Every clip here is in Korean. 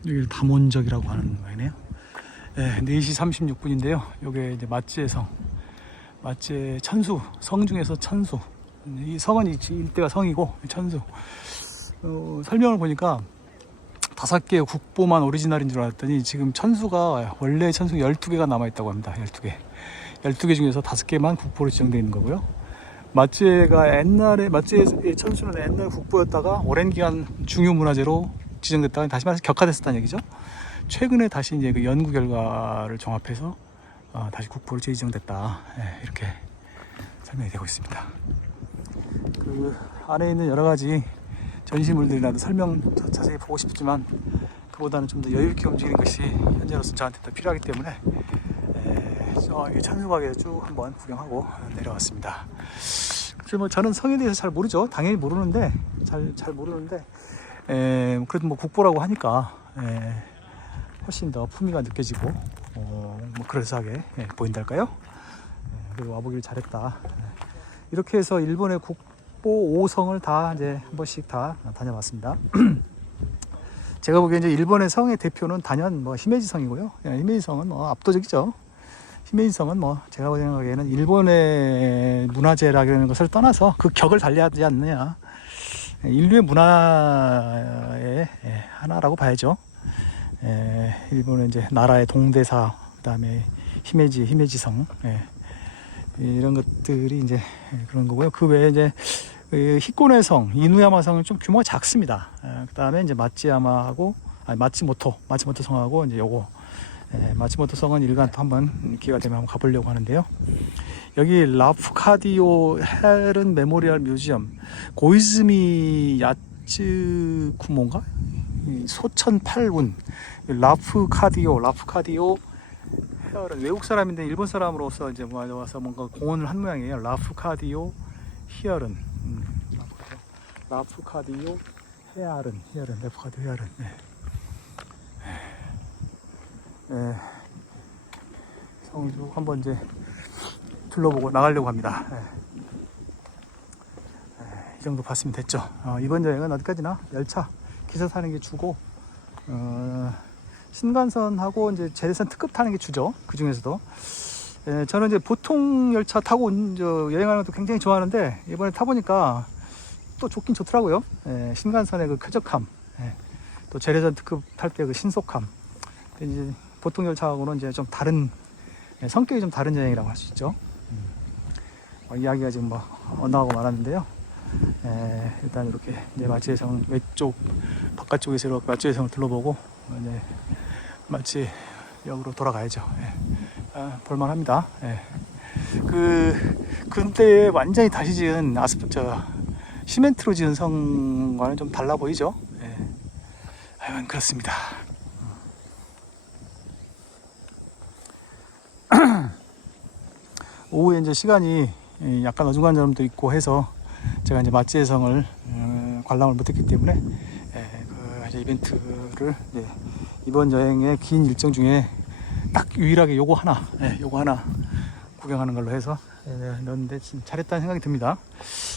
여기를 담원적이라고 하는 모양이네요. 네, 4시 36분인데요. 요게 이제 마찌의 성. 마찌의 천수, 성 중에서 천수. 이 성은 일대가 성이고, 천수. 설명을 보니까 5개의 국보만 오리지널인 줄 알았더니 지금 천수가, 원래 천수가 12개가 남아있다고 합니다. 12개. 12개 중에서 5개만 국보로 지정되어 있는 거고요. 마찌가 옛날에, 마찌의 천수는 옛날 국보였다가 오랜 기간 중요문화재로 지정됐다가 다시 말해서 격화됐었다는 얘기죠. 최근에 다시 이제 그 연구 결과를 종합해서 다시 국보로 재지정됐다. 네, 이렇게 설명이 되고 있습니다. 그 안에 있는 여러 가지 전시물들이라도 설명 자세히 보고 싶지만 그보다는 좀 더 여유 있게 움직이는 것이 현재로서 저한테 더 필요하기 때문에 천수각에 쭉 한번 구경하고 내려왔습니다. 뭐 저는 성에 대해서 잘 모르죠. 당연히 모르는데 잘 모르는데 그래도 뭐 국보라고 하니까 훨씬 더 품위가 느껴지고 뭐 그럴싸하게 보인달까요? 그리고 와보길 잘했다. 이렇게 해서 일본의 국보 5성을 다 이제 한 번씩 다 다녀봤습니다. 제가 보기에 이제 일본의 성의 대표는 단연 뭐 히메지 성이고요. 히메지 성은 뭐 압도적이죠. 히메지 성은 뭐 제가 생각하기에는 일본의 문화재라는 것을 떠나서 그 격을 달리하지 않느냐. 인류의 문화의 하나라고 봐야죠. 일본의 이제 나라의 동대사, 그 다음에 히메지성, 이런 것들이 이제 그런 거고요. 그 외에 이제 히코네 성, 이누야마 성은 좀 규모가 작습니다. 그 다음에 이제 마츠야마하고, 마츠모토 성하고 이제 요거, 마츠모토 성은 일간 또 한번 기회가 되면 한번 가보려고 하는데요. 여기 라프카디오 헤른 메모리얼 뮤지엄, 고이즈미 야츠쿠모인가? 소천8운 라프카디오 헤어른, 외국 사람인데 일본 사람으로서 이제 와서 뭔가 공헌을 한 모양이에요. 라프카디오 히어른, 라프카디오 헤아른, 라프카디오 헤아른. 성을 쭉 한번 이제 둘러보고 나가려고 합니다. 이 정도 봤으면 됐죠. 이번 여행은 어디까지나 열차, 기차 타는 게 주고, 신간선하고 이제 제대선 특급 타는 게 주죠. 그 중에서도. 저는 이제 보통 열차 타고 여행하는 것도 굉장히 좋아하는데, 이번에 타보니까 또 좋긴 좋더라고요. 신간선의 그 쾌적함, 또 제대선 특급 탈 때 그 신속함. 이제 보통 열차하고는 이제 좀 다른, 성격이 좀 다른 여행이라고 할 수 있죠. 이야기가 지금 뭐 엇나가고 말았는데요. 일단 이렇게 이제 마츠의 성 외쪽 바깥쪽에서 이렇게 마츠의 성을 둘러보고 이제 마츠 역으로 돌아가야죠. 볼만합니다. 근대에 완전히 다시 지은 시멘트로 지은 성과는 좀 달라 보이죠. 그렇습니다. 오후에 이제 시간이 약간 어중간 점도 있고 해서 제가 이제 마츠의 성을 관람을 못했기 때문에 그 이벤트를 이번 여행의 긴 일정 중에 딱 유일하게 요거 하나 구경하는 걸로 해서 넣었는데 잘했다는 생각이 듭니다.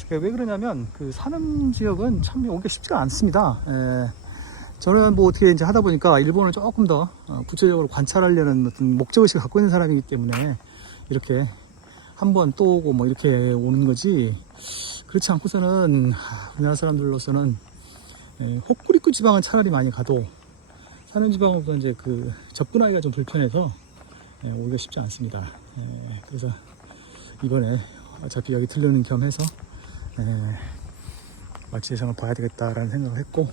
왜 그러냐면 그 사는 지역은 참 오기가 쉽지가 않습니다. 저는 뭐 어떻게 이제 하다 보니까 일본을 조금 더 구체적으로 관찰하려는 어떤 목적의식을 갖고 있는 사람이기 때문에 이렇게 한 번 또 오고 뭐 이렇게 오는 거지, 그렇지 않고서는 우리나라 사람들로서는 홋쿠리쿠 지방은 차라리 많이 가도 사는 지방으로서 이제 그 접근하기가 좀 불편해서 오기가 쉽지 않습니다. 그래서 이번에 어차피 여기 들르는 겸 해서 마츠의 성을 봐야 되겠다라는 생각을 했고,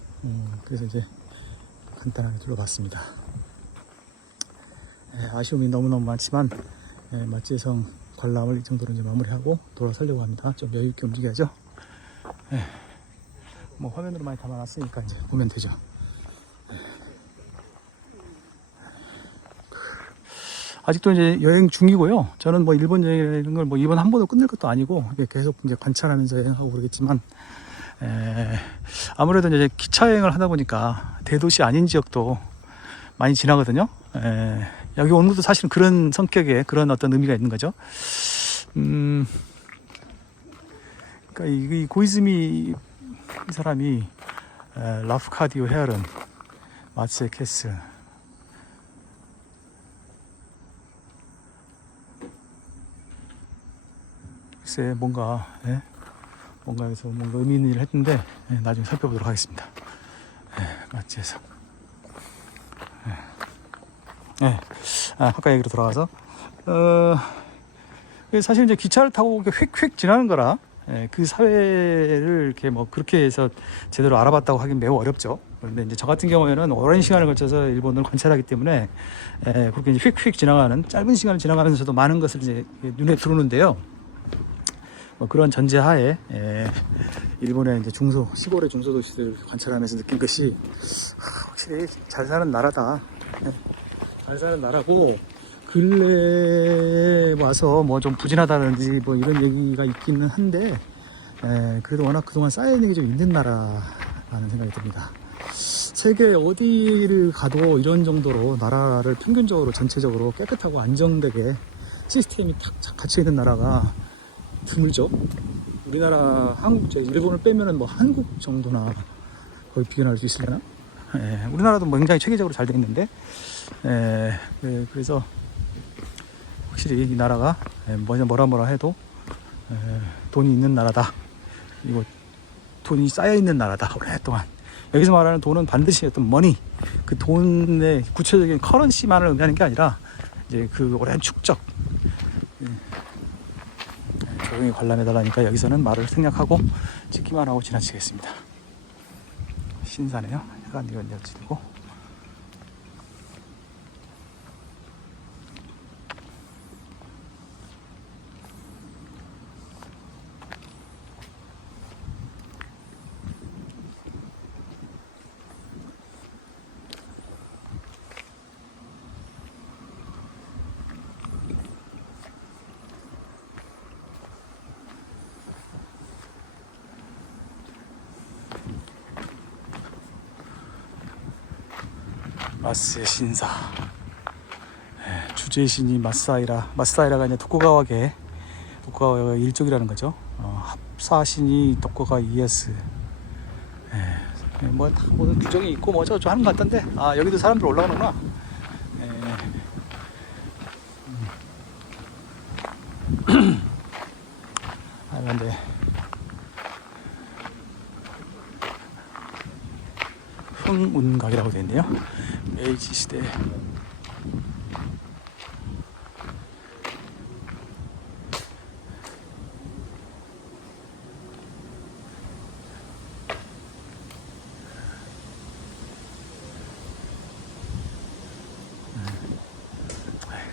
그래서 이제 간단하게 둘러봤습니다. 아쉬움이 너무너무 많지만 마츠의 성 관람을 이 정도로 이제 마무리하고 돌아서려고 합니다. 좀 여유있게 움직여야죠. 뭐 화면으로 많이 담아놨으니까 이제 보면 되죠. 아직도 이제 여행 중이고요. 저는 뭐 일본 여행이라는 걸 뭐 이번 한 번도 끝낼 것도 아니고 계속 이제 관찰하면서 여행하고 그러겠지만, 아무래도 이제 기차 여행을 하다 보니까 대도시 아닌 지역도 많이 지나거든요. 여기 오는 것도 사실은 그런 성격의 그런 어떤 의미가 있는 거죠. 그러니까 이 고이즈미 이 사람이 라프카디오 헤어른 마츠에 캐슬. 글쎄 뭔가 뭔가에서 뭔가 의미 있는 일을 했는데 나중에 살펴보도록 하겠습니다. 마츠에서. 아까 얘기로 돌아가서 사실 이제 기차를 타고 휙휙 지나는 거라 그 사회를 이렇게 뭐 그렇게 해서 제대로 알아봤다고 하긴 매우 어렵죠. 그런데 이제 저 같은 경우에는 오랜 시간을 거쳐서 일본을 관찰하기 때문에 그렇게 이제 휙휙 지나가는 짧은 시간을 지나가면서도 많은 것을 이제 눈에 들어오는데요. 뭐 그런 전제하에 일본의 이제 시골의 중소도시들 관찰하면서 느낀 것이 확실히 잘 사는 나라다. 잘 사는 나라고 근래에 와서 뭐 좀 부진하다든지 뭐 이런 얘기가 있기는 한데 그래도 워낙 그동안 쌓여있는 게 좀 있는 나라라는 생각이 듭니다. 세계 어디를 가도 이런 정도로 나라를 평균적으로 전체적으로 깨끗하고 안정되게 시스템이 탁 갇혀 있는 나라가 드물죠. 우리나라, 한국, 일본을 빼면은 뭐 한국 정도나 거의 비교할 수 있으려나? 우리나라도 뭐 굉장히 체계적으로 잘 돼 있는데, 그래서 확실히 이 나라가 뭐라 해도 돈이 있는 나라다. 그리고 돈이 쌓여 있는 나라다. 오랫동안. 여기서 말하는 돈은 반드시 어떤 머니, 그 돈의 구체적인 커런시만을 의미하는 게 아니라 이제 그 오랜 축적. 조용히 관람해달라니까 여기서는 말을 생략하고 찍기만 하고 지나치겠습니다. 신사네요. 해가 뉘어지고. 마스의 신사. 주제의 신이 마사이라가 이제 도쿠가와계, 도쿠가와가 일족이라는 거죠. 합사신이 도쿠가와 이에스. 뭐 규정이 있고 뭐 저저 하는 것 같던데. 여기도 사람들 올라오는구나. 근데 흥운각이라고 되어 있네요. 메이지 시대.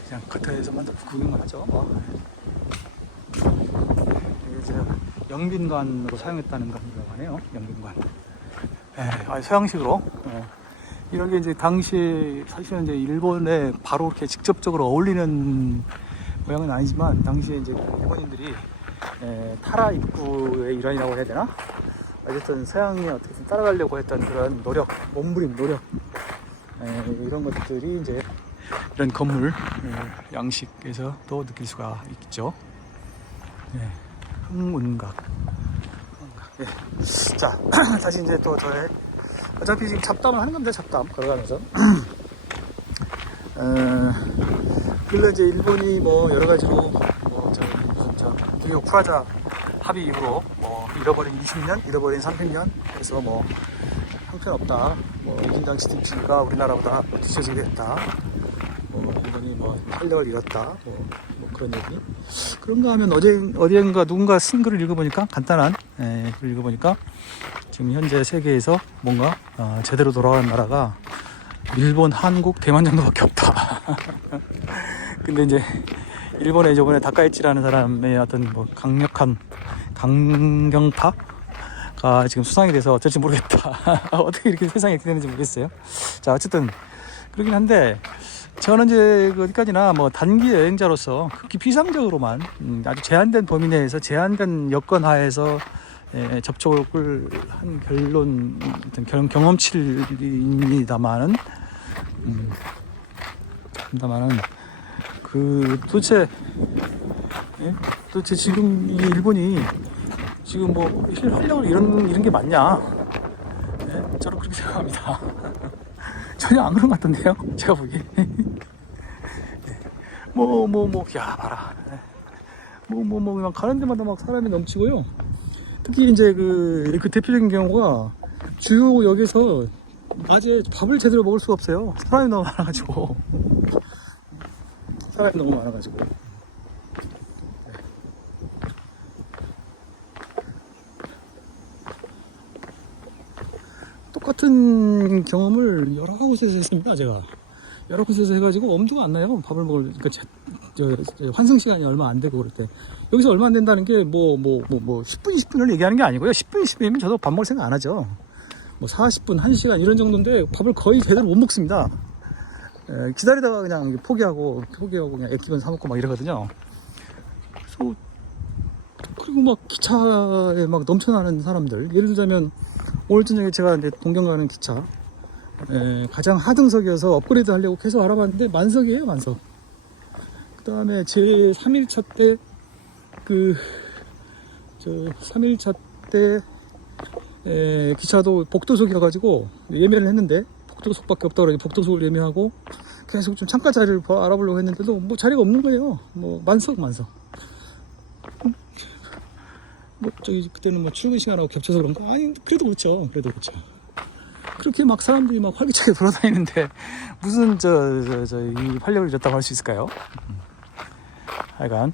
그냥 겉에서만 구경만 하죠. 이게 이제 영빈관으로 사용했다는 건가 하네요. 영빈관. 서양식으로. 이런 게 이제 당시에 사실은 이제 일본에 바로 이렇게 직접적으로 어울리는 모양은 아니지만 당시에 이제 일본인들이 타라 입구의 일환이라고 해야 되나? 어쨌든 서양이 어떻게든 따라가려고 했던 그런 노력, 몸부림 노력, 이런 것들이 이제 이런 건물 양식에서도 느낄 수가 있죠. 흥운각. 자, 다시 이제 또 저의 어차피 지금 잡담을 하는 건데 잡담 걸어가면서 근래 이제 일본이 뭐 여러 가지로 뭐 뉴욕 프라자 합의 이후로 뭐 잃어버린 20년, 잃어버린 30년 해서 뭐 형편없다, 뭐 이긴당 지등치가 우리나라보다 뒤처지게 됐다, 뭐 일본이 뭐 탄력을 잃었다, 뭐 그런 얘기. 그런가 하면 어디엔가 누군가 쓴 글을 읽어보니까 간단한 글을 읽어보니까 지금 현재 세계에서 뭔가 제대로 돌아가는 나라가 일본, 한국, 대만 정도밖에 없다. 근데 이제 일본에 저번에 다카이치라는 사람의 어떤 뭐 강력한 강경파가 지금 수상이 돼서 어쩔지 모르겠다. 어떻게 이렇게 세상이 이렇게 되는지 모르겠어요. 자, 어쨌든 그러긴 한데 저는 이제 어디까지나 뭐 단기 여행자로서 극히 비상적으로만 아주 제한된 범위 내에서 제한된 여건 하에서 접촉을 한 결론, 경험치입니다만은, 도대체 지금 이 일본이 지금 뭐 활력을 이런 게 맞냐? 저는 그렇게 생각합니다. 전혀 안 그런 것 같던데요, 제가 보기에. 야, 봐라. 그냥 가는 데마다 막 사람이 넘치고요. 특히 이제 그 대표적인 경우가 주요 역에서 낮에 밥을 제대로 먹을 수가 없어요. 사람이 너무 많아가지고. 똑같은 경험을 여러 곳에서 했습니다, 제가. 여러 곳에서 해가지고 엄두가 안 나요. 밥을 먹을, 그러니까 환승 시간이 얼마 안 되고 그럴 때. 여기서 얼마 안 된다는 게 10분, 20분을 얘기하는 게 아니고요. 10분, 20분이면 저도 밥 먹을 생각 안 하죠. 40분, 1시간 이런 정도인데 밥을 거의 제대로 못 먹습니다. 기다리다가 그냥 포기하고 그냥 액기만 사먹고 막 이러거든요. 그리고 막 기차에 막 넘쳐나는 사람들. 예를 들자면 오늘 저녁에 제가 이제 동경 가는 기차 가장 하등석이어서 업그레이드 하려고 계속 알아봤는데 만석이에요, 만석. 그 다음에 제 3일차 때 3일차 때 기차도 복도석이어가지고 예매를 했는데 복도석밖에 없다고 그러고 복도석을 예매하고 계속 좀 창가 자리를 알아보려고 했는데도 뭐 자리가 없는 거예요. 만석. 그때는 출근 시간하고 겹쳐서 그런가? 아니, 그래도 그렇죠. 그렇게 막 사람들이 막 활기차게 돌아다니는데 무슨 이 활력을 줬다고 할 수 있을까요? 하여간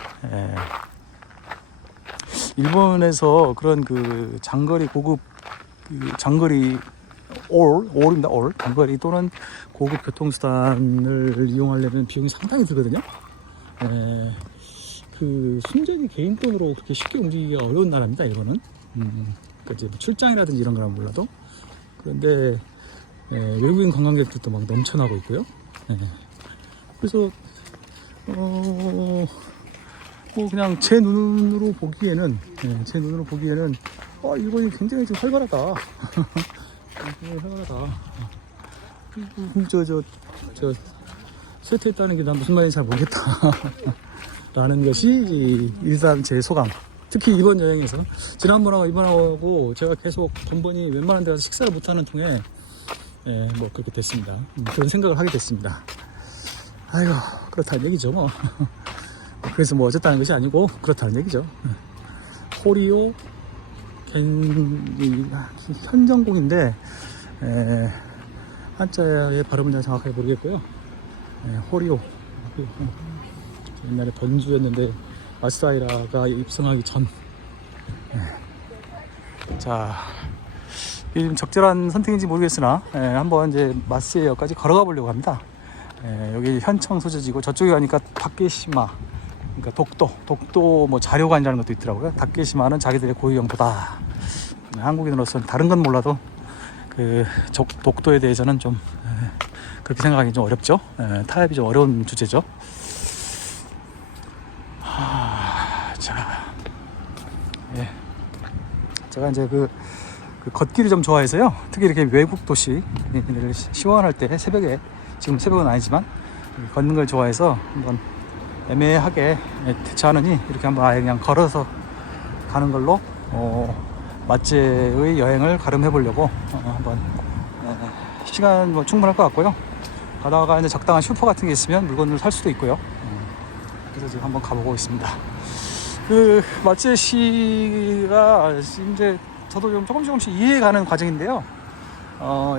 일본에서 그런 장거리 고급 장거리 올입니다. 장거리 또는 고급 교통수단을 이용하려면 비용이 상당히 들거든요. 순전히 개인 돈으로 그렇게 쉽게 움직이기가 어려운 나라입니다, 일본은. 이제 출장이라든지 이런 거는 몰라도. 그런데 외국인 관광객들도 막 넘쳐나고 있고요. 그래서 그냥 제 눈으로 보기에는 일본이 굉장히 좀 활발하다. 굉장히 활발하다. 그리고 쇠퇴했다는 게 난 무슨 말인지 잘 모르겠다. 라는 것이 일단 제 소감. 특히 이번 여행에서 지난번하고 이번하고 제가 계속 번번이 웬만한 데 가서 식사를 못하는 통에 그렇게 됐습니다. 그런 생각을 하게 됐습니다. 아이고, 그렇다는 얘기죠. 그래서 어쨌다는 것이 아니고 그렇다는 얘기죠. 호리오 현정곡인데 한자의 발음을 내가 정확하게 모르겠고요. 호리오. 옛날에 번주였는데 마사이라가 입성하기 전. 자, 요즘 적절한 선택인지 모르겠으나 한번 이제 마스에어까지 걸어가 보려고 합니다. 여기 현청 소재지고 저쪽에 가니까 다케시마, 그러니까 독도 자료관이라는 것도 있더라고요. 다케시마는 자기들의 고유 영토다. 한국인으로서는 다른 건 몰라도 독도에 대해서는 좀 그렇게 생각하기 좀 어렵죠. 타협이 좀 어려운 주제죠. 제가 이제 걷기를 좀 좋아해서요. 특히 이렇게 외국 도시를 시원할 때 새벽에, 지금 새벽은 아니지만 걷는 걸 좋아해서 한번 애매하게 대처하느니 이렇게 한번 아예 그냥 걸어서 가는 걸로 맛제의 여행을 가름해 보려고 한번 시간 충분할 것 같고요. 가다가 이제 적당한 슈퍼 같은 게 있으면 물건을 살 수도 있고요. 그래서 지금 한번 가보고 있습니다. 마치에 시가 이제 저도 좀 조금씩 이해가는 과정인데요.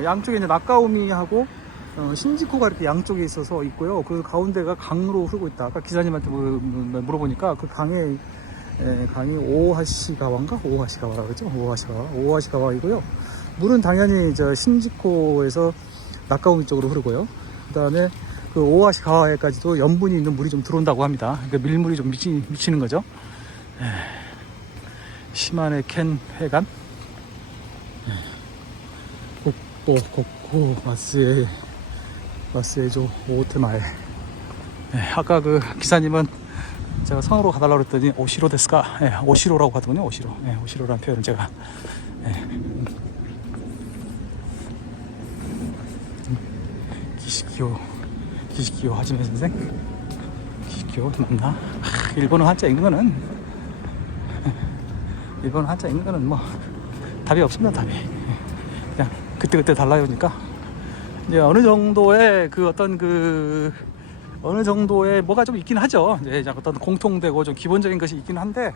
양쪽에 이제 나카오미하고 신지코가 이렇게 양쪽에 있고요. 그 가운데가 강으로 흐르고 있다. 아까 기사님한테 물어보니까 그 강이 오하시가와인가? 오하시가와라고 그랬죠? 오하시가와이고요. 물은 당연히 신지코에서 나카오미 쪽으로 흐르고요. 그 다음에 그 오하시가와에까지도 염분이 있는 물이 좀 들어온다고 합니다. 그러니까 밀물이 좀 미치는 거죠. 시마네 켄 해간 고고 마스에조 오테마에. 아까 그 기사님은 제가 성으로 가달라고 그랬더니 오시로 데스까? 오시로라고 하더군요. 오시로라는 표현을 제가 기시키오 하지메 선생? 기시키오 맞나? 일본어 한자 읽는 거는 답이 없습니다. 답이 그냥 그때 달라요니까 이제 어느 정도의 그 어떤 그 어느 정도의 뭐가 좀 있긴 하죠. 이제 어떤 공통되고 좀 기본적인 것이 있긴 한데,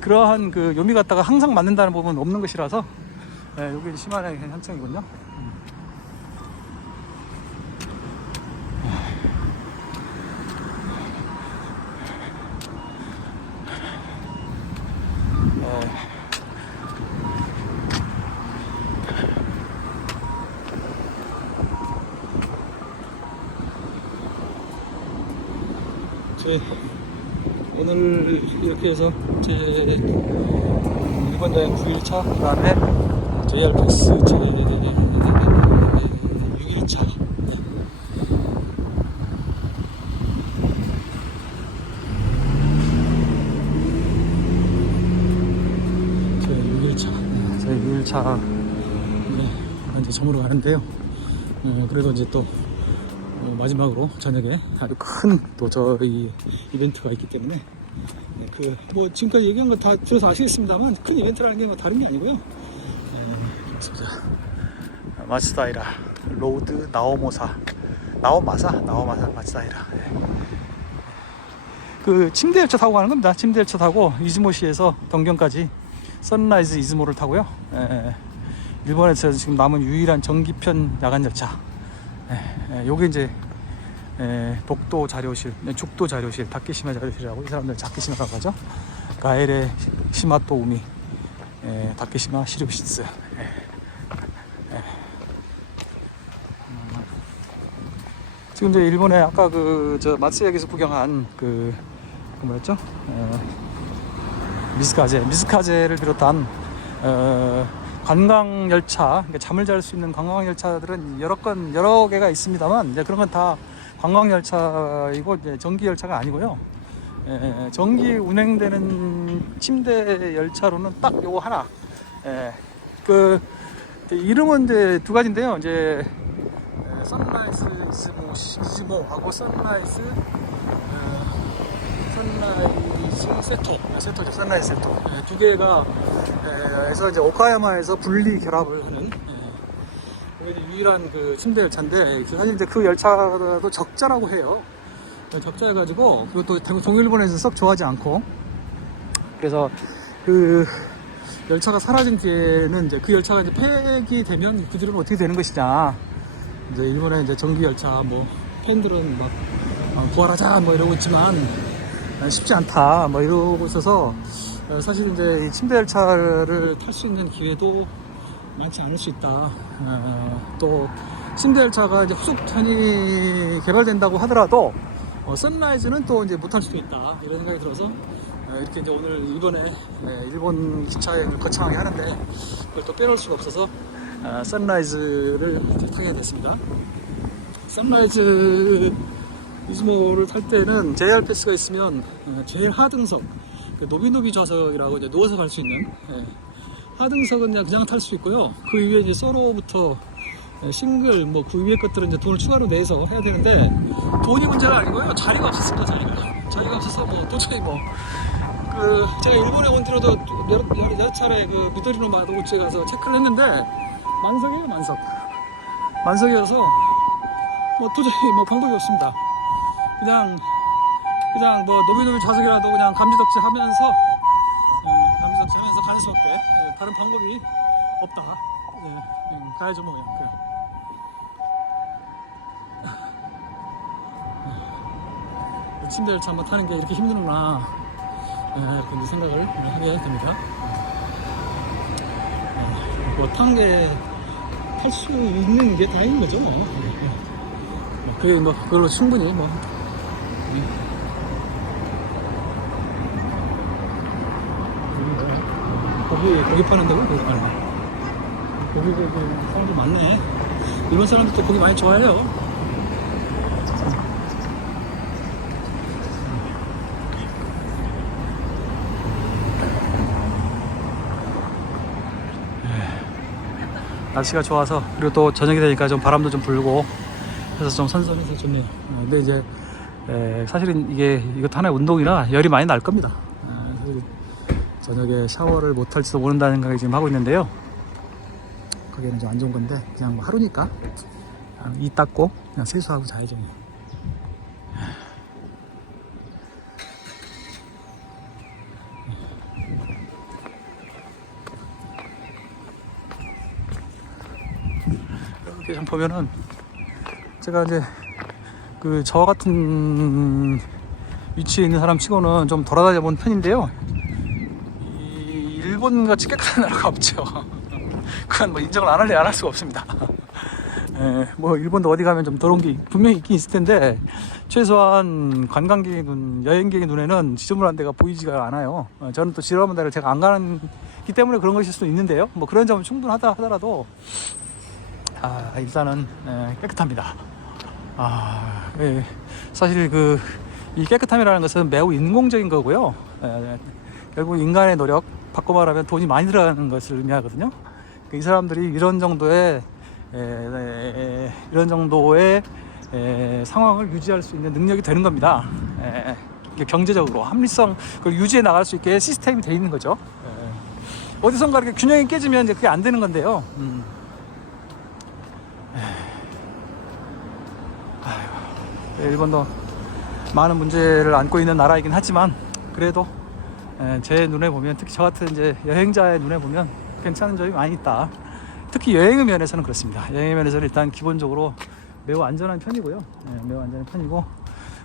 그러한 그 요미 갖다가 항상 맞는다는 부분은 없는 것이라서, 여기 심한의 현상이군요. 오늘 이렇게 해서 제 일본 여행 9일차, 그 다음에 JR 패스 제 6일차. 제 6일차 이제 저물어 가는데요. 그래도 이제 또 마지막으로 저녁에 아주 큰 또 저희 이벤트가 있기 때문에, 그 뭐 지금까지 얘기한 거 다 들어서 아시겠습니다만 큰 이벤트라는 게 뭐 다른 게 아니고요. 마츠다이라 로드 나오마사 마츠다이라. 그 침대 열차 타고 가는 겁니다. 침대 열차 타고 이즈모시에서 동경까지 선라이즈 이즈모를 타고요. 일본에서 지금 남은 유일한 전기편 야간 열차. 요게 이제 독도 자료실, 죽도 자료실, 다케시마 자료실이라고 이 사람들 다케시마라고 하죠. 가에레 시마토 우미, 다케시마 시류시츠. 지금 이제 일본에 아까 그 저 마츠역에서 구경한 그 뭐였죠? 미스카제를 비롯한 관광 열차, 그러니까 잠을 잘 수 있는 관광 열차들은 여러 개가 있습니다만, 이제 그런 건 다 관광 열차이고 이제 전기 열차가 아니고요. 전기 운행되는 침대 열차로는 딱 요거 하나. 그 이름은 이제 두 가지인데요. 이제 선라이즈 이즈모하고 선라이즈 세토죠. 선라이즈 세토. 두 개가 에서 이제 오카야마에서 분리 결합을 하는 유일한 그 침대 열차인데, 사실 이제 그 열차도 적자라고 해요. 적자여가지고, 그리고 또 동일본에서 썩 좋아하지 않고, 그래서 그 열차가 사라진 뒤에는 이제 그 열차가 이제 폐기되면 그 뒤로는 어떻게 되는 것이냐. 이제 일본의 이제 전기 열차 뭐 팬들은 막 부활하자 뭐 이러고 있지만 쉽지 않다 뭐 이러고 있어서, 사실 이제 이 침대 열차를 탈 수 있는 기회도 많지 않을 수 있다. 또 침대 열차가 이제 후속편이 개발된다고 하더라도 선라이즈는 또 이제 못할 수도 있다 이런 생각이 들어서, 이렇게 이제 오늘 일본 기차여행을 거창하게 하는데 그걸 또 빼놓을 수가 없어서 선라이즈를 타게 됐습니다. 선라이즈 이즈모를 탈 때는 JR 패스가 있으면 제일 하등석, 그 노비노비 좌석이라고 이제 누워서 갈 수 있는 하등석은 그냥 탈 수 있고요. 그 위에 이제 서로부터 싱글 뭐 그 위에 것들은 이제 돈을 추가로 내서 해야 되는데, 돈이 문제가 아니고요. 자리가 없었습니다. 자리가 없어서 뭐 도저히 뭐 그 제가 일본에 온 뒤로도 여러 차례 그 미도리노 마도구치에 가서 체크를 했는데 만석이에요. 만석이어서 뭐 도저히 뭐 방법이 없습니다. 그냥 뭐 노비노비 좌석이라도 그냥 감지덕지 하면서 가는 수밖에 다른 방법이 없다. 가야죠 뭐 그냥. 침대 열차 한번 타는 게 이렇게 힘드구나, 그런 생각을 하게 됩니다. 뭐 타는 게 탈 수 있는 게 다행인 거죠. 그걸로 충분히 뭐. 고기 파는다고? 고기 파는 거. 고기 사람들 많네. 일본 사람들도 고기 많이 좋아해요. 날씨가 좋아서, 그리고 또 저녁이 되니까 좀 바람도 좀 불고 해서 좀 선선해서 좋네요. 근데 이제 사실은 이것도 하나의 운동이라 열이 많이 날 겁니다. 저녁에 샤워를 못할지도 모른다는 생각을 지금 하고 있는데요. 그게는 좀 안 좋은 건데, 그냥 뭐 하루니까 이 닦고 그냥 세수하고 자야죠. 이렇게 좀 보면은 제가 이제 그 저 같은 위치에 있는 사람 치고는 좀 돌아다녀 본 편인데요. 이 일본 같이 깨끗한 나라가 없죠. 그건 뭐 인정을 안 할래 안 할 수가 없습니다. 예, 뭐 일본도 어디 가면 좀 더러운 게 분명히 있긴 있을 텐데 최소한 관광객의 눈, 여행객의 눈에는 지저분한 데가 보이지가 않아요. 저는 또 지저분한 데를 제가 안 가기 때문에 그런 것일 수도 있는데요. 뭐 그런 점은 충분하다 하더라도 일단은 깨끗합니다. 예, 사실 이 깨끗함이라는 것은 매우 인공적인 거고요. 결국 인간의 노력, 바꿔 말하면 돈이 많이 들어가는 것을 의미하거든요. 이 사람들이 이런 정도의 상황을 유지할 수 있는 능력이 되는 겁니다. 경제적으로 합리성 그걸 유지해 나갈 수 있게 시스템이 돼 있는 거죠. 어디선가 이렇게 균형이 깨지면 이제 그게 안 되는 건데요. 일본도 많은 문제를 안고 있는 나라이긴 하지만 그래도 제 눈에 보면, 특히 저 같은 이제 여행자의 눈에 보면 괜찮은 점이 많이 있다. 특히 여행의 면에서는 그렇습니다. 여행의 면에서는 일단 기본적으로 매우 안전한 편이고요. 매우 안전한 편이고,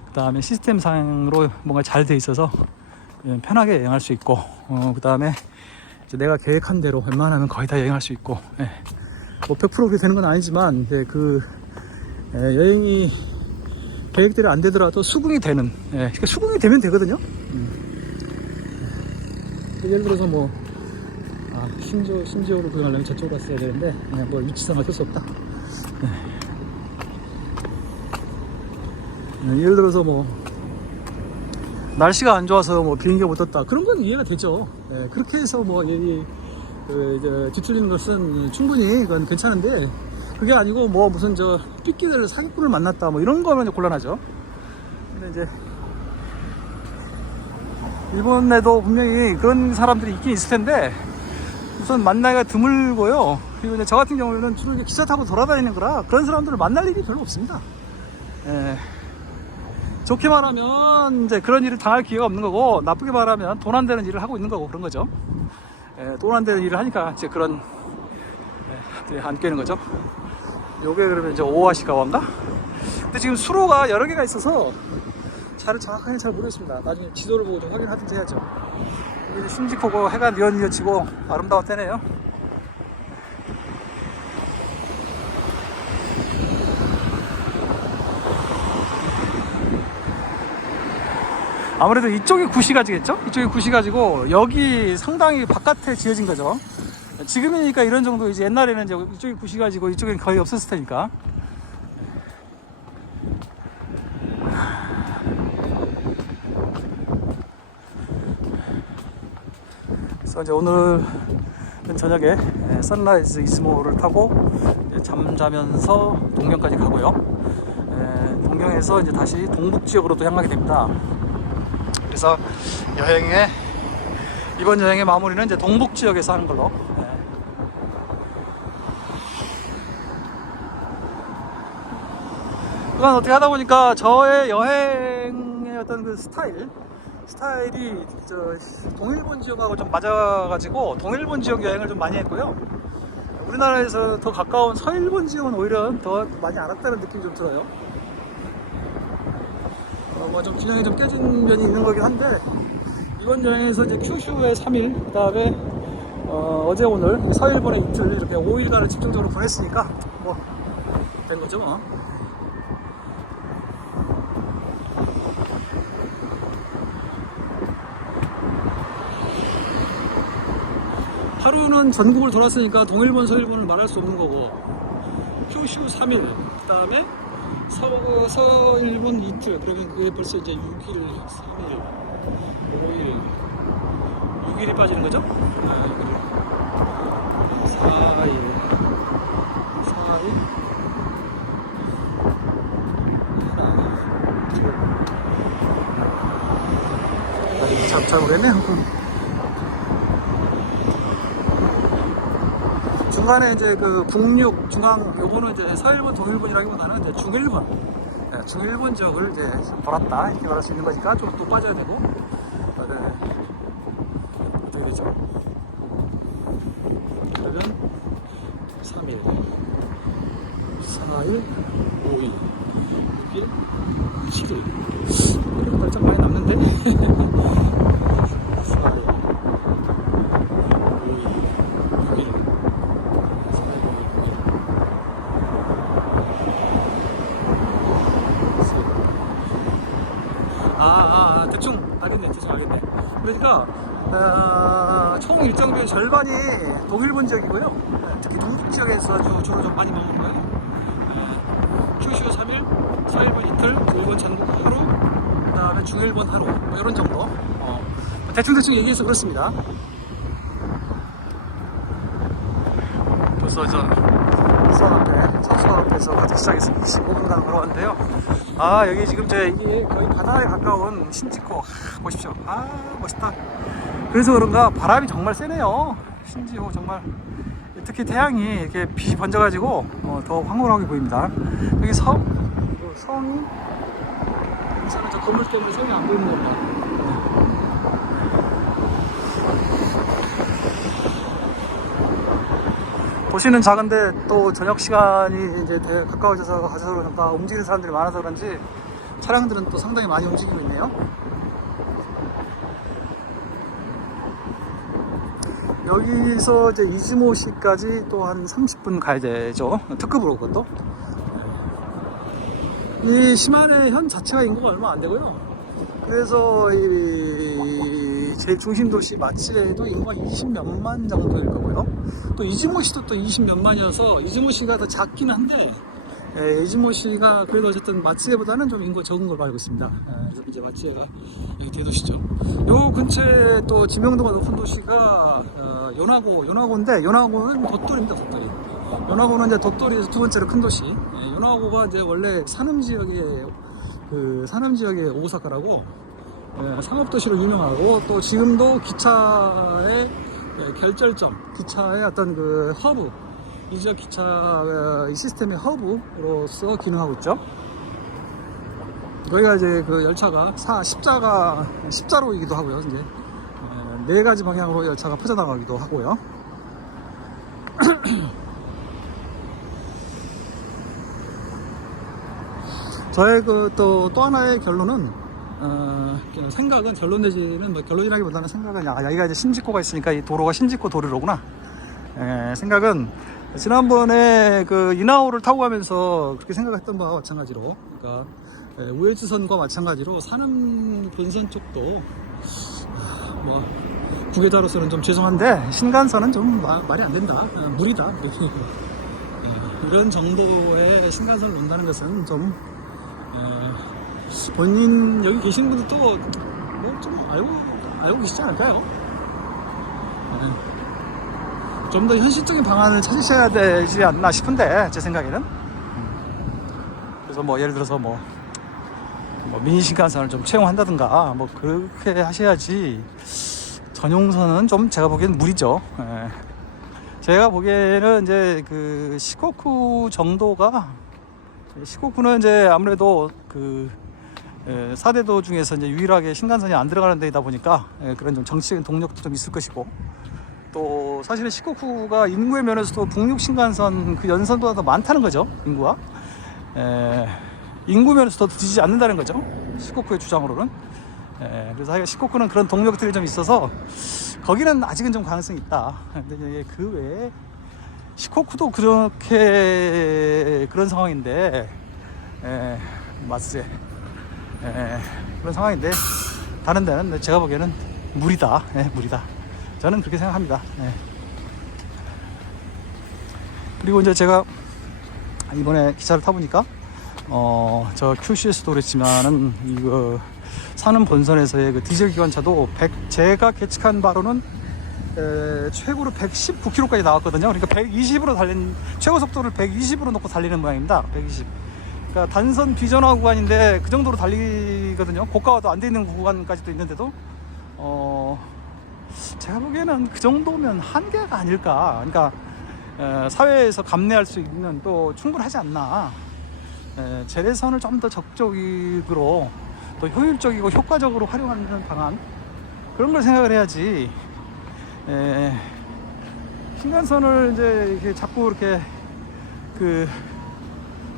그 다음에 시스템상으로 뭔가 잘 돼 있어서 편하게 여행할 수 있고, 그 다음에 내가 계획한 대로 웬만하면 거의 다 여행할 수 있고, 뭐 100% 그렇게 되는 건 아니지만 여행이 계획대로 안 되더라도 수긍이 되는, 그러니까 수긍이 되면 되거든요. 예를 들어서 뭐 신지오로 구경하려면 저쪽으로 갔어야 되는데 뭐 위치상 어쩔 수 없다. 예를 들어서 뭐 날씨가 안 좋아서 뭐 비행기가 못 떴다, 그런 건 이해가 되죠. 그렇게 해서 뭐 뒤틀리는 것은 충분히 그건 괜찮은데, 그게 아니고 뭐 무슨 삐끼들 사기꾼을 만났다 뭐 이런 거면 곤란하죠. 근데 이제 일본에도 분명히 그런 사람들이 있긴 있을 텐데 우선 만나기가 드물고요. 그리고 이제 저 같은 경우에는 주로 기차 타고 돌아다니는 거라 그런 사람들을 만날 일이 별로 없습니다. 좋게 말하면 이제 그런 일을 당할 기회가 없는 거고, 나쁘게 말하면 돈 안 되는 일을 하고 있는 거고 그런 거죠. 돈 안 되는 일을 하니까 이제 그런 안 깨는 거죠. 요게 그러면 이제 오아시가와인가? 근데 지금 수로가 여러 개가 있어서 정확하게 잘 모르겠습니다. 나중에 지도를 보고 좀 확인하든지 해야죠. 이제 심지코고 해가 뉘엿뉘엿지고 아름다운 때네요. 아무래도 이쪽이 구시가지겠죠? 이쪽이 구시가지고 여기 상당히 바깥에 지어진 거죠. 지금이니까 이런 정도, 이제 옛날에는 이제 이쪽이 구시가지고 이쪽엔 거의 없었을 테니까. 그래서 이제 오늘은 저녁에 선라이즈 이스모를 타고 잠자면서 동경까지 가고요. 동경에서 이제 다시 동북 지역으로 또 향하게 됩니다. 그래서 이번 여행의 마무리는 이제 동북 지역에서 하는 걸로. 그건 어떻게 하다 보니까 저의 여행의 어떤 그 스타일이 동일본 지역하고 좀 맞아가지고 동일본 지역 여행을 좀 많이 했고요. 우리나라에서 더 가까운 서일본 지역은 오히려 더 많이 알았다는 느낌이 좀 들어요. 뭐 좀 균형이 좀 깨진 면이 있는 거긴 한데, 이번 여행에서 이제 큐슈에 3일, 그 다음에 어제 오늘 서일본에 이틀, 이렇게 5일간을 집중적으로 보냈으니까 뭐 된 거죠 뭐. 하루는 전국을 돌았으니까 동일본, 서일본을 말할 수 없는 거고, 큐슈 3일, 그 다음에 서일본 이틀, 그러면 그게 벌써 이제 6일, 3일, 5일, 6일이 빠지는 거죠? 4일, 4일, 잘 모르겠네. 중간에 이제 그 북녘 중앙 요거는 이제 서일본 동일본이라기보다는 이제 중일본, 중일본 지역을 이제 돌았다 이렇게 말할 수 있는 거니까 좀 또 빠져야 되고. 네. 어떻게 되죠? 그러면 3일 4일 5일 6일 7일 한 달 좀 많이 남는데. 4일 5일 6일 4일 5일 6일 대충 알겠네. 그러니까 총 일정비의 절반이 동일본 지역이고요. 특히 동북 지역에서 주로 좀 많이 머무는 거예요. 큐슈 3일, 서일본 이틀, 일본 전국 하루, 그 다음에 중일본 하루, 뭐 이런 정도. 대충 얘기해서 그렇습니다. 벌써 선수원 앞에서 가기 시작했습니다. 15분간 걸어왔는데요. 여기 지금 이게 거의 바다에 가까운 신지코. 보십시오. 멋있다. 그래서 그런가 바람이 정말 세네요. 신지호 정말. 특히 태양이 이렇게 빛이 번져가지고 더 황홀하게 보입니다. 여기 성이 여기서는 저 건물 때문에 성이 안 보이는 겁니다. 도시는 작은데 또 저녁 시간이 이제 가까워져서 그런가 움직이는 사람들이 많아서 그런지 차량들은 또 상당히 많이 움직이고 있네요. 여기서 이제 이즈모시까지 또 한 30분 가야 되죠. 특급으로 그것도. 이 시마네 현 자체가 인구가 얼마 안 되고요. 그래서 이 제일 중심 도시 마츠에도 인구가 20몇만 정도일 거고요. 또 이즈모시도 또 20몇만이어서 이즈모시가 더 작긴 한데, 이즈모시가 그래도 어쨌든 마츠에보다는 좀 인구가 적은 걸로 알고 있습니다. 그래서 이제 마츠에가 대도시죠. 요 근처에 또 지명도가 높은 도시가 요나고인데, 요나고는 돛돌입니다. 돛돌이. 요나고는 이제 돛돌이에서 두 번째로 큰 도시. 요나고가 이제 원래 산업 지역의 오사카라고 상업 도시로 유명하고, 또 지금도 기차의 결절점, 기차의 어떤 그 허브, 이 지역 기차 이 시스템의 허브로서 기능하고 있죠. 여기가 이제 그 열차가 십자로이기도 하고요. 이제 네 가지 방향으로 열차가 퍼져나가기도 하고요. 저의 또 하나의 결론은 생각은 결론 내지는 뭐 결론이라기보다는 생각은 여기가 이제 신지코가 있으니까 이 도로가 신지코 도로로구나. 생각은 지난번에 그 이나오를 타고 가면서 그렇게 생각했던 바와 마찬가지로, 그러니까 우회주선과 마찬가지로 산업 본선 쪽도 뭐 구계자로서는 좀 죄송한데 신간선은 좀 말이 안 된다, 무리다 이런 정도의 신간선을 논다는 것은 좀 본인 여기 계신 분들도 뭐 좀 알고 계시지 않을까요? 좀 더 현실적인 방안을 찾으셔야 되지 않나 싶은데, 제 생각에는. 그래서 뭐 예를 들어서 뭐 미니신칸선을 좀 채용한다든가 뭐 그렇게 하셔야지, 전용선은 좀 제가 보기엔 무리죠. 제가 보기에는 이제 그 시코쿠 정도가, 시코쿠는 이제 아무래도 그 4대도 중에서 이제 유일하게 신간선이 안 들어가는 데이다 보니까 그런 좀 정치적인 동력도 좀 있을 것이고, 또 사실은 시코쿠가 인구의 면에서도 북륙 신간선 그 연선보다 더 많다는 거죠. 인구가 인구 면에서 더 뒤지지 않는다는 거죠. 시코쿠의 주장으로는. 그래서 시코쿠는 그런 동력들이 좀 있어서 거기는 아직은 좀 가능성이 있다. 근데 그 외에 시코쿠도 그렇게 그런 상황인데, 마츠에 그런 상황인데, 다른 데는 제가 보기에는 무리다. 무리다. 저는 그렇게 생각합니다. 그리고 이제 제가 이번에 기차를 타보니까 저 QCS도 그랬지만은 이거 산업 본선에서의 그 디젤 기관차도 제가 계측한 바로는 최고로 119km까지 나왔거든요. 그러니까 120으로 최고 속도를 120으로 놓고 달리는 모양입니다. 120. 그러니까 단선 비전화 구간인데 그 정도로 달리거든요. 고가화도 안 돼 있는 구간까지도 있는데도 제가 보기에는 그 정도면 한계가 아닐까. 그러니까 사회에서 감내할 수 있는 또 충분하지 않나. 재래선을 좀 더 적극적으로 또 효율적이고 효과적으로 활용하는 방안, 그런 걸 생각을 해야지. 신간선을 이제 이렇게 자꾸 이렇게 그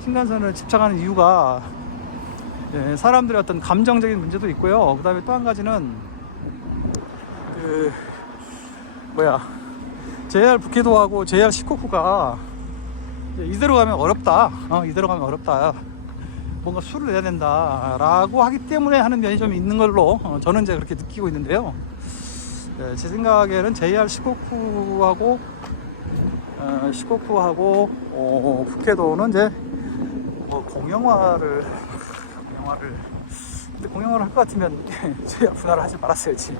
신간선을 집착하는 이유가 사람들의 어떤 감정적인 문제도 있고요. 그 다음에 또 한 가지는 그 JR 북해도하고 JR 시코쿠가 이대로 가면 어렵다. 이대로 가면 어렵다. 뭔가 수를 내야 된다라고 하기 때문에 하는 면이 좀 있는 걸로 저는 이제 그렇게 느끼고 있는데요. 제 생각에는 JR 시코쿠하고 북해도는 이제 뭐 공영화를 근데 공영화를 할 것 같으면 JR 분할을 하지 말았어야지.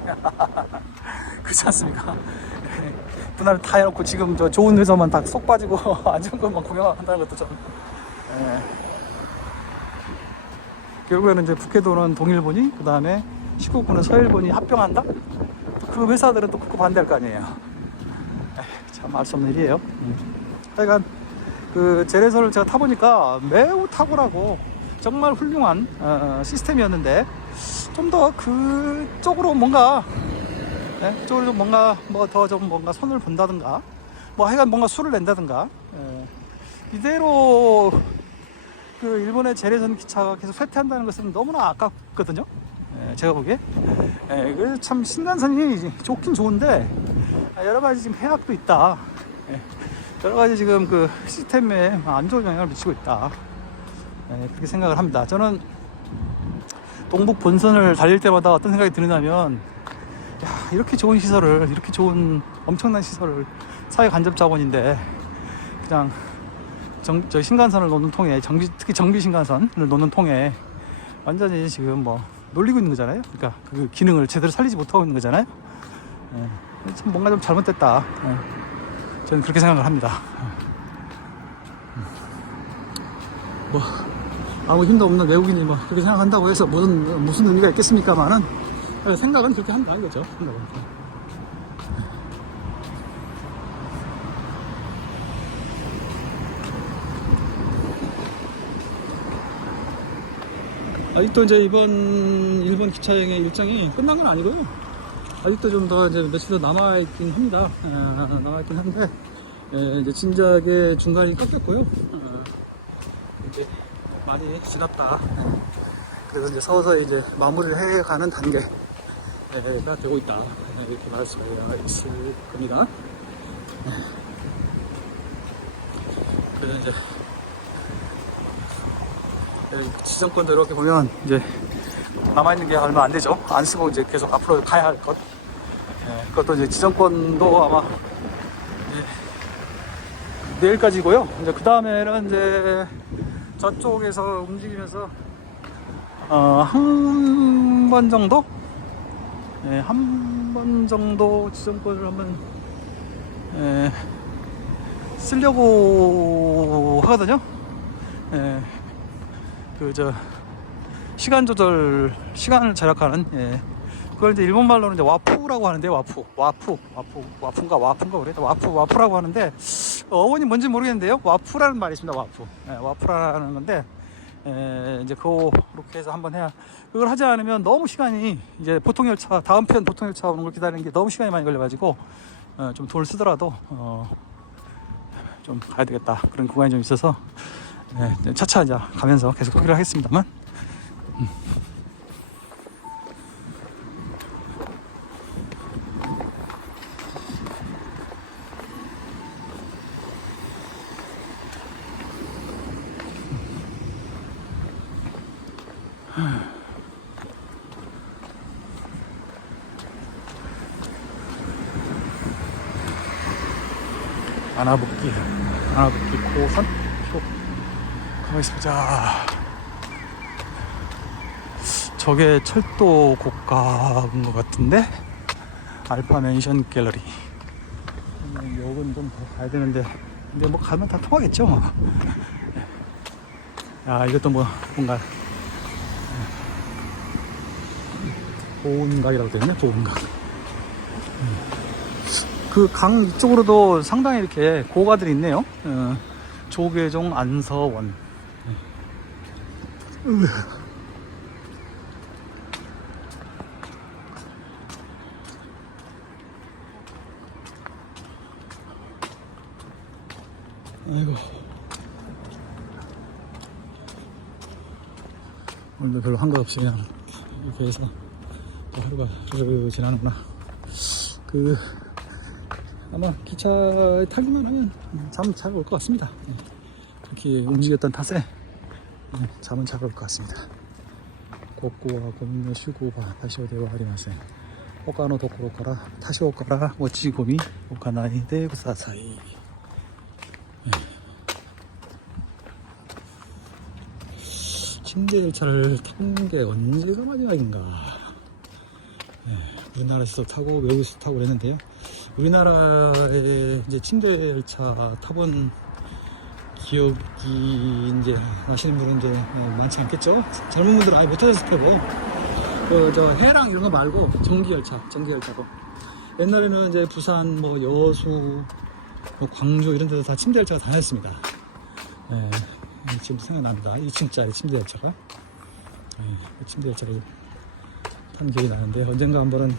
그렇지 않습니까? 분할을 다 해놓고 지금 저 좋은 회사만 다 쏙 빠지고 안 좋은 것만 공영화 한다는 것도 좀 결국에는 이제 북해도는 동일본이, 그 다음에 시코쿠는 서일본이 합병한다? 그 회사들은 또 그거 반대할 거 아니에요. 참 알 수 없는 일이에요. 하여간 그 재래선을 제가 타보니까 매우 탁월하고 정말 훌륭한 시스템이었는데, 좀 더 그쪽으로 뭔가 그쪽으로 좀 뭔가 뭐 더 좀 뭔가 손을 본다든가, 뭐 하여간 뭔가 수를 낸다든가, 이대로 그 일본의 재래선 기차가 계속 쇠퇴한다는 것은 너무나 아깝거든요. 제가 보기에. 그래서 참 신간선이 좋긴 좋은데 여러 가지 지금 해악도 있다. 여러 가지 지금 그 시스템에 안 좋은 영향을 미치고 있다. 그렇게 생각을 합니다. 저는 동북 본선을 달릴 때마다 어떤 생각이 드느냐면, 야, 이렇게 좋은 시설을, 이렇게 좋은 엄청난 시설을, 사회 간접 자본인데 그냥 저 신간선을 놓는 통에, 특히 정비 신간선을 놓는 통에 완전히 지금 뭐 놀리고 있는 거잖아요. 그러니까 그 기능을 제대로 살리지 못하고 있는 거잖아요. 참 뭔가 좀 잘못됐다. 저는 그렇게 생각을 합니다. 뭐 아무 힘도 없는 외국인이 뭐 그렇게 생각한다고 해서 무슨 의미가 있겠습니까만은, 생각은 그렇게 한다 이거죠. 아직도 이제 이번 일본 기차여행의 일정이 끝난 건 아니고요. 아직도 좀 더 이제 며칠 더 남아있긴 합니다. 남아있긴 한데, 이제 진작에 중간이 꺾였고요. 이제 많이 지났다. 그래서 이제 서서히 이제 마무리를 해가는 단계가 되고 있다. 이렇게 말할 수가 있을 겁니다. 그래서 이제 지정권도 이렇게 보면 이제 남아있는 게 얼마 안 되죠. 안 쓰고 이제 계속 앞으로 가야 할 것. 그것도 이제 지정권도 아마 내일까지고요. 이제 그 다음에는 이제 저쪽에서 움직이면서 한 번 정도, 한 번 정도 지정권을 한번 쓰려고 하거든요. 시간 조절, 시간을 절약하는, 그걸 이제 일본말로는 이제 와푸라고 하는데, 와푸인가 그래? 와푸라고 하는데, 어원이 뭔지 모르겠는데요. 와푸라는 말이 있습니다. 와푸라는 건데, 이제 그렇게 해서 한번 해야, 그걸 하지 않으면 너무 시간이, 이제 보통열차, 다음 편 보통열차 오는 걸 기다리는 게 너무 시간이 많이 걸려가지고, 좀 돈을 쓰더라도, 좀 가야 되겠다. 그런 구간이 좀 있어서, 차차 이제 가면서 계속 하기로 하겠습니다만. 아나부키 고선 가만있어보자. 저게 철도 고가인 것 같은데, 알파 맨션 갤러리. 여긴 좀 더 가야 되는데, 근데 뭐 가면 다 통하겠죠. 야, 이것도 뭔가 보온각이라고 되네. 보온각. 그 강 이쪽으로도 상당히 이렇게 고가들이 있네요. 조계종 안서원. 아이고. 오늘도 별로 한 것 없이 그냥 이렇게 해서 또 하루가 쭉 지나는구나. 아마 기차 타기만 하면 잠 잘 올 것 같습니다. 그렇게 움직였던 탓에 잠은 잘 올 것 같습니다. 고쿠와 고민노 슈고바 다시오데와 하리마센 오카노 도코로から타시오から持ち込み置かないでください。 침대 열차를 탄 게 언제가 마지막인가. 우리나라에서 타고 외국에서 타고 그랬는데요. 우리나라에 이제 침대 열차 타본 기억이 이제 아시는 분은 이제 많지 않겠죠. 젊은 분들은 아예 못 타셨을 테고, 저 해랑 이런 거 말고 전기 열차고. 옛날에는 이제 부산, 뭐 여수, 뭐 광주 이런 데도 다 침대 열차가 다녔습니다. 지금 생각납니다. 2층짜리 침대 열차가. 침대 열차를 탄 기억이 나는데, 언젠가 한 번은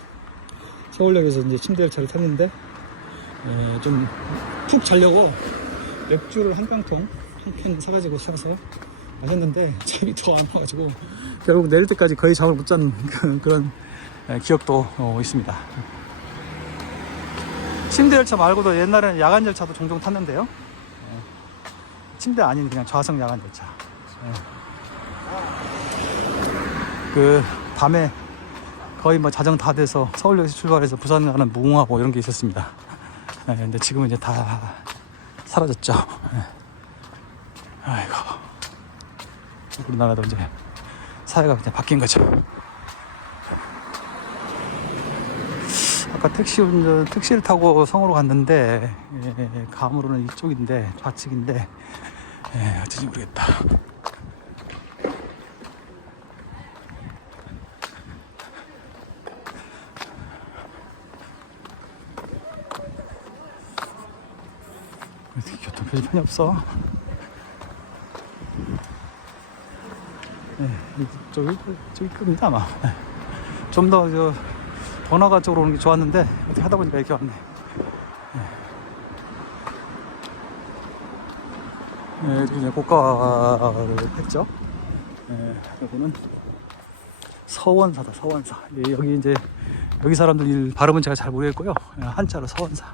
서울역에서 이제 침대 열차를 탔는데, 좀 푹 자려고 맥주를 한 깡통, 한 캔 사가지고 사서 마셨는데, 잠이 더 안 와가지고, 결국 내릴 때까지 거의 잠을 못 잔 그런 기억도 있습니다. 침대 열차 말고도 옛날에는 야간 열차도 종종 탔는데요. 침대 아닌 그냥 좌석 야간 열차. 그 밤에 거의 뭐 자정 다 돼서 서울역에서 출발해서 부산 가는 무궁화호 이런 게 있었습니다. 근데 지금은 이제 다 사라졌죠. 아이고, 우리나라도 이제 사회가 그냥 바뀐 거죠. 아까 택시를 타고 성으로 갔는데, 감으로는 이쪽인데, 좌측인데, 어쩐지 모르겠다. 어떻게 교통편이 편이 없어? 저기 끕니다, 아마. 좀 더, 번화가 쪽으로 오는 게 좋았는데, 어떻게 하다 보니까 이렇게 왔네. 이제 고가를 했죠. 여기는 서원사다, 서원사. 여기 이제, 여기 사람들 발음은 제가 잘 모르겠고요. 한자로 서원사.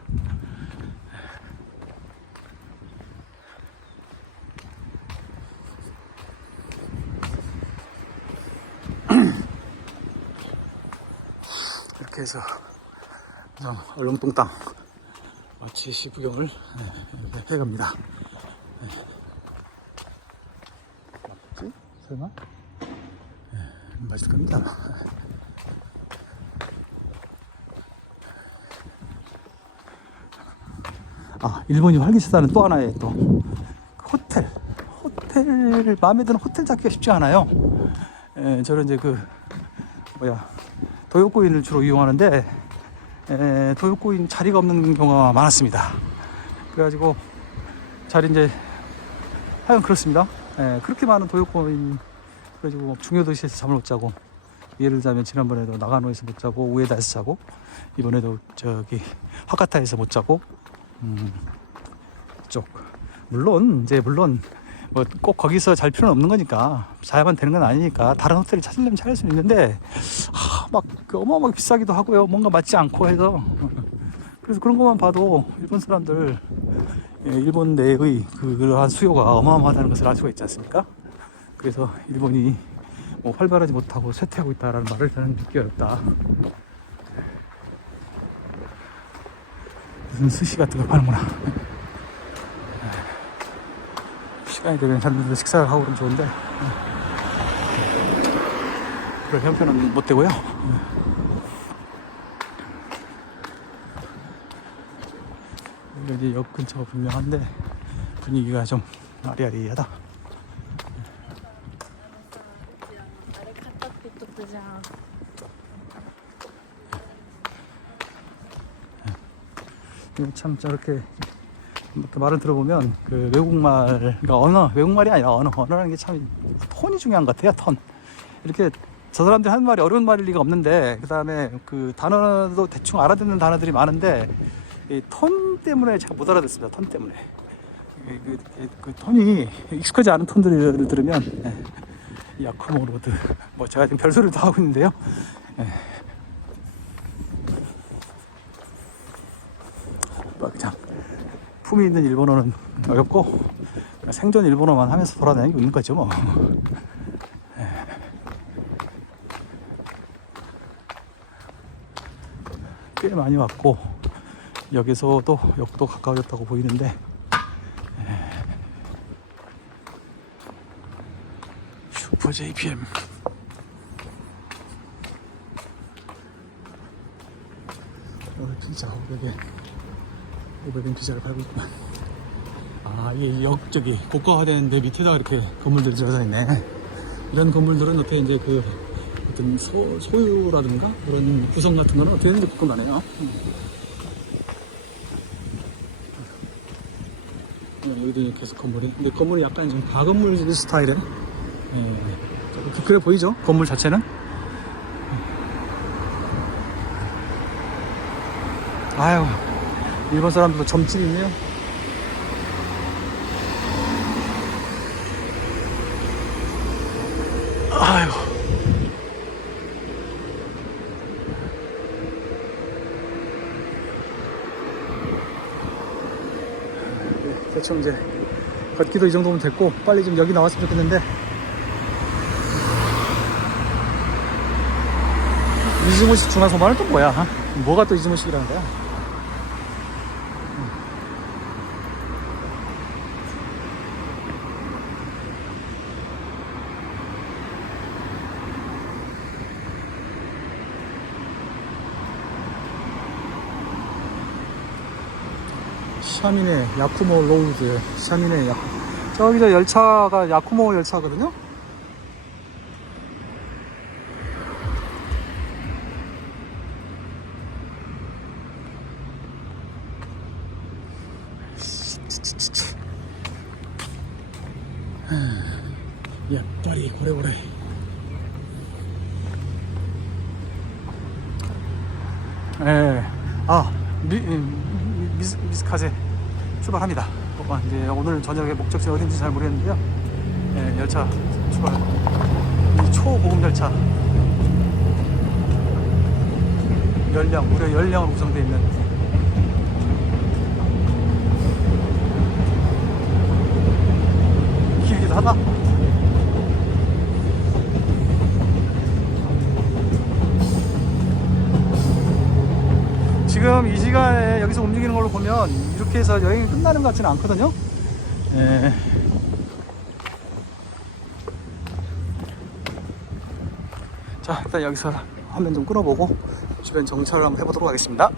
이렇게 해서 얼렁뚱땅 마치 구경을 이렇게 해갑니다. 맞지? 설마? 맞을 겁니다. 일본이 활기차다는 또 하나의 또 호텔 마음에 드는 호텔 잡기가 쉽지 않아요. 저는 이제 도요코인을 주로 이용하는데, 도요코인 자리가 없는 경우가 많았습니다. 그래가지고 이제 하여간 그렇습니다. 그렇게 많은 도요코인, 그래가지고 중요도시에서 잠을 못 자고, 예를 들자면 지난번에도 나가노에서 못 자고, 우에다에서 자고, 이번에도 저기 하카타에서 못 자고, 이쪽 물론 뭐 꼭 거기서 잘 필요는 없는 거니까, 자야만 되는 건 아니니까 다른 호텔을 찾으려면 찾을 수는 있는데, 막 어마어마하게 비싸기도 하고요. 뭔가 맞지 않고 해서. 그래서 그런 것만 봐도 일본 사람들, 일본 내의 그러한 수요가 어마어마하다는 것을 알 수가 있지 않습니까? 그래서 일본이 뭐 활발하지 못하고 쇠퇴하고 있다라는 말을 저는 듣기 어렵다. 무슨 스시 같은 걸 파는구나. 시간이 되면 사람들도 식사를 하고 그러면 좋은데, 그럴 형편은 못 되고요. 이제 역 근처가 분명한데 분위기가 좀 아리아리하다. 참 저렇게 이렇게 말을 들어보면 그 외국말, 그러니까 언어, 외국말이 아니라 언어라는 게 참 톤이 중요한 것 같아요. 톤. 이렇게 저 사람들이 하는 말이 어려운 말일 리가 없는데, 그 다음에 그 단어도 대충 알아듣는 단어들이 많은데 이 톤 때문에 제가 못 알아듣습니다. 톤 때문에. 그 톤이 익숙하지 않은 톤들을 들으면 야쿠모로드, 뭐 제가 지금 별소리를 다 하고 있는데요. 뭐 그냥 품위 있는 일본어는 어렵고 생존 일본어만 하면서 돌아다니고 있는 거죠 뭐. 꽤 많이 왔고 여기서도 역도 가까워졌다고 보이는데 슈퍼 JPM 오늘 피자 500엔 피자를 팔고 있구만. 아, 이게 저기 고가화된 데 밑에다 이렇게 건물들이 들어서 있네. 이런 건물들은 어떻게 이제 그 어떤 소유라든가 그런 구성 같은 거는 어떻게 되는지 궁금하네요. 여기도 계속 건물이, 근데 건물이 약간 좀 가건물 스타일의 그래 보이죠? 건물 자체는. 아유, 일본 사람들도 점집이 있네요. 아유. 대충 이제 걷기도 이 정도면 됐고 빨리 좀 여기 나왔으면 좋겠는데, 이즈모식 중화소마는 또 뭐야? 뭐가 또 이즈모식이라는 거야? 샤미네 야쿠모 로우드, 샤미네 야쿠, 저기서 열차가 야쿠모 열차거든요. 야빨리 고래고래. 미스카제 출발합니다. 이제 오늘 저녁에 목적지 어딘지 잘 모르겠는데요. 열차 출발. 이 초고급 열차. 열량, 무려 열량으로 구성되어 있는. 길기도 하다. 지금 이 시간에 여기서 움직이는 걸로 보면 이렇게 해서 여행이 끝나는 것 같지는 않거든요. 자, 일단 여기서 화면 좀 끊어보고 주변 정찰을 한번 해보도록 하겠습니다.